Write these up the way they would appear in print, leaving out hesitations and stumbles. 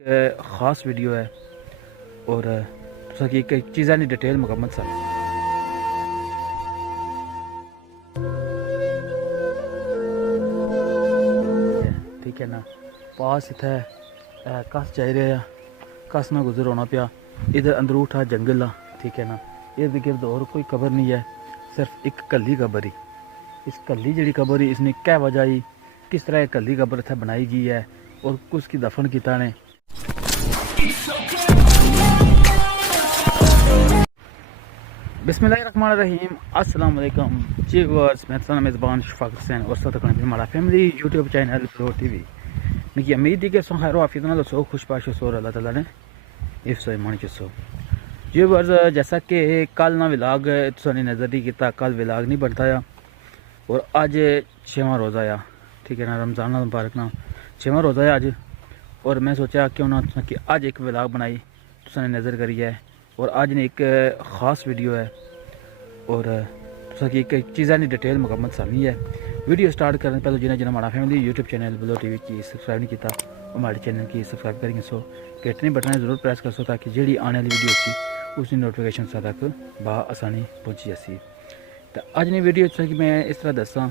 ख़ास वीडियो है और तुसा की कई चीज़ां दी डिटेल मुकम्मल सा ठीक है ना। पास इत्थै कस जाई रहा कस ना गुजर होना पिया। इधर अंदरूठा जंगल आ ठीक है ना। इर्द गिर्द और कोई कबर नहीं है, सिर्फ एक कल्ली कबर ही। इस कल्ली जी कबर ही इसने क्या वजह ही किस तरह कल्ली कबर इत्थै बनाई गई है और उसकी दफन किया ने। बिस्मिल्लाहिर्रहमानिर्रहीम, अस्सलाम वालेकुम जी वर्स। मैं अपना मेज़बान शफाक हुसैन और साथ हमारा family YouTube channel floor TV निकी उम्मीद है कि सो खैर आफियत ना सो खुशबाश सो अल्लाह ताला ने इफ्स ईमान के सो जी वर्स। जैसा कि कल ना व्लॉग तुसाने नज़र नहीं किया, कल व्लॉग नहीं बनता है और अज 6वां रोज़ा आ ठीक है ना। रमज़ान मुबारक ना 6वां रोज़ा है अज और मैं सोचा क्यों ना कि अज एक व्लॉग बनाई तुसाने नज़र करी है और अज ने एक ख़ास वीडियो है और तुसा की कई चीज़ां की डिटेल मुकम्मल सामी है। वीडियो स्टार्ट करने पहले जिन्हें जिन्हें हमारा family YouTube channel blow TV की सब्सक्राइब नहीं किया हमारे चैनल की सब्सक्राइब करेंगे सो घंटे बटन ज़रूर प्रेस कर सो ताकि जी आने वाली वीडियो थी उसकी नोटिफिकेशन तक बआसानी पहुँची जासी। तो अज ने वीडियो कि मैं इस तरह दसा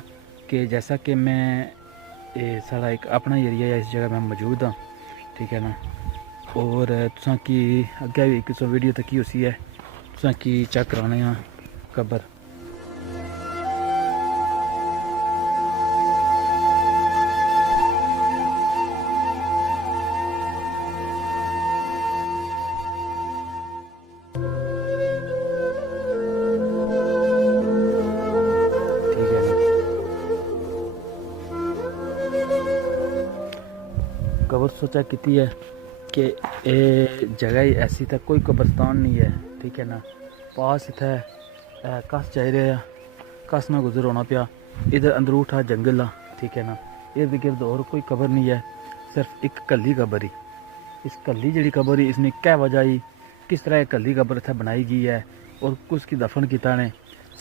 कि जैसा कि मैं सारा एक अपना एरिया है, इस जगह मैं मौजूद हाँ ठीक है ना। और तुसा की अगे भी एक वीडियो तक ही उसी है तुसा की चेक कराने कबर। ठीक है ना, कबर सोचा की है कि ये जगह ही ऐसी तक कोई कब्रस्तान नहीं है ठीक है ना। पास इत्थै कस जाई रहा कस ना गुजर होना पिया। इधर अंदरूठा जंगल आ ठीक है ना। इर्द गिर्द और कोई कबर नहीं है, सिर्फ एक कल्ली कबर ही। इस कल्ली जी कबर ही इसने क्या वजह ही किस तरह कल्ली कबर इत्थै बनाई गई है और उसकी दफन किया ने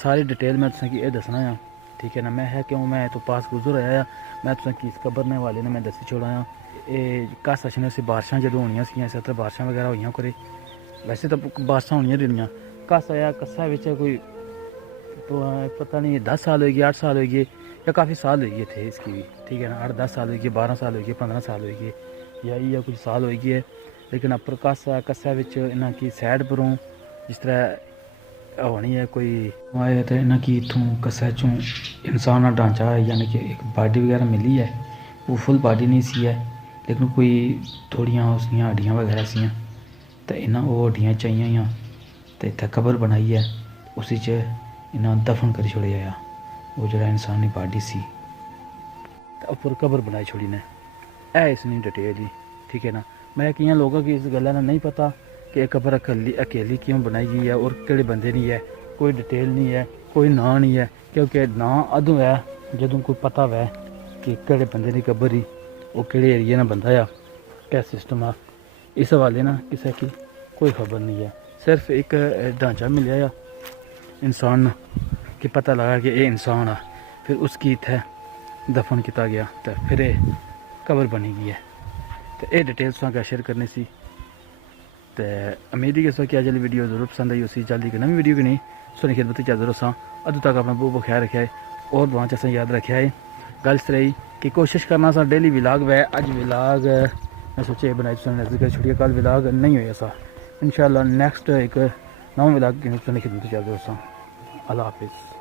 सारी डिटेल मैं तुसें की दसना है ठीक है ना। मैं है क्यों मैं तो पास गुजर आया मैं तुसें की इस कबर ने वाले ने मैं दसी छोड़ा। ये कस अचने से बारिशां जो होनी इस तरह बारिशां वगैरह हुई कोई वैसे तो बारिशां होनी रही। कस आया कसा कोई पता नहीं 10 साल हो गए 8 साल हो गए या काफ़ी साल हो गए थे इसकी भी ठीक है ना। 8-10 साल हो गए 12 साल हो गए 15 साल हो गए या कुछ साल हो गए। लेकिन अपर कसा इन्हों की सैड परों जिस तरह होनी है कोई आए तो इन्हों की इतों कसा चों इंसान का ढांचा यानी कि एक बॉडी वगैरह मिली है। वो फुल बॉडी नहीं सी है लेकिन कोई थोड़ियाँ उसदियाँ हड्डियाँ वगैरह सी तो इन्हें वो हड्डियाँ चाहिए तो इतने कबर बनाई है उसी च इन्हें दफन कर छोड़िया वो जो इंसानी बॉडी सी उपर कबर बनाई छोड़ी ने है इसनी डिटेल ही ठीक है ना। मैं कई लोगों की इस गल नहीं पता कि कबर अकेली क्यों बनाई गई है और किहड़े बंदे नहीं है, कोई डिटेल नहीं है, कोई ना नहीं है क्योंकि ना अदों है जदों कोई पता वै कि किहड़े बंदे की कबर ही वो किहड़े एरिए ना बंदा आ क्या सिस्टम आ। इस हवाले ना किसी की कोई खबर नहीं है, सिर्फ एक ढांचा मिले इंसान कि पता लगा कि ये इंसान आ फिर उसकी इत्थै दफन किया गया तो फिर कबर बनी गई है। तो ये डिटेल तुसें शेयर करनी सी तो उम्मीद ही कि अज वीडियो जरूर पसंद आई उसी जल्दी की नवी वीडियो की नहीं सोनी खिदमत जरूर असा अदू तक अपना बहुत बहुत ख्याल रखा है और दुआ च याद रखा है। गल इस तरह कि कोशिश करना सा डेली व्लॉग वै अज व्लॉग मैं सोचे बनाई तुसें नजर कर छुड़िए कल व्लॉग नहीं होया सा इंशाअल्लाह नेक्स्ट एक नवा व्लॉग की खिदमत जरूर असा। अल्लाह हाफिज़।